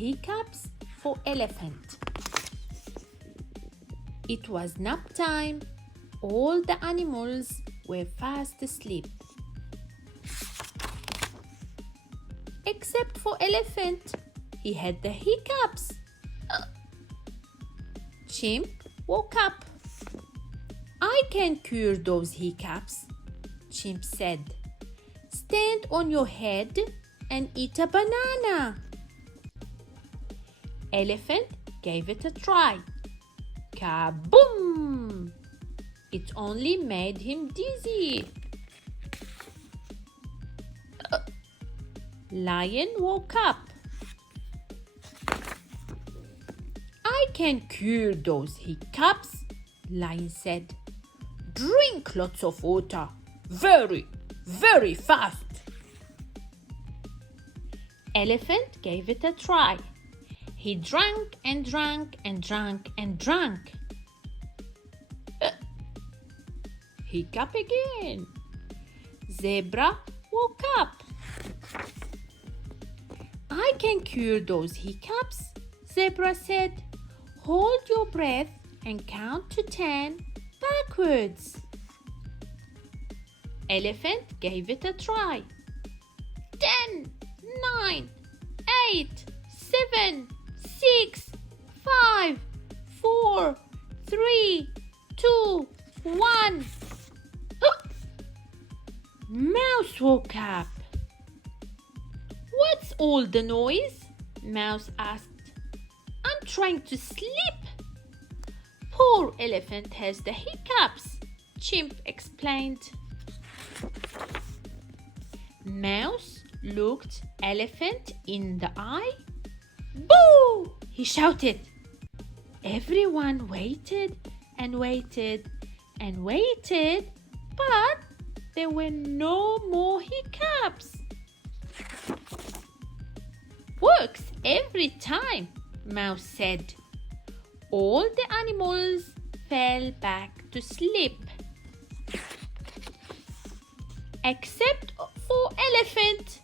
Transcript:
hiccups for elephant. It was nap time. All the animals were fast asleep. Except for elephant, he had the hiccups. Chimp woke up. I can cure those hiccups, Chimp said. Stand on your head and eat a banana. Elephant gave it a try. Kaboom! It only made him dizzy. Lion woke up. I can cure those hiccups, Lion said. Drink lots of water. Very, very fast. Elephant gave it a try. He drank and drank and drank and drank. Hiccup again. Zebra woke up. I can cure those hiccups, Zebra said. Hold your breath and count to 10 backwards. Elephant gave it a try. 10, 9, 8, 7, 6, 5, 4, 3, 2, 1. Mouse woke up. What's all the noise? Mouse asked. I'm trying to sleep. Poor elephant has the hiccups, Chimp explained. Mouse looked elephant in the eye. Boo! He shouted. Everyone waited and waited and waited, but there were no more hiccups. Works every time, Mouse said. All the animals fell back to sleep. Except for elephant.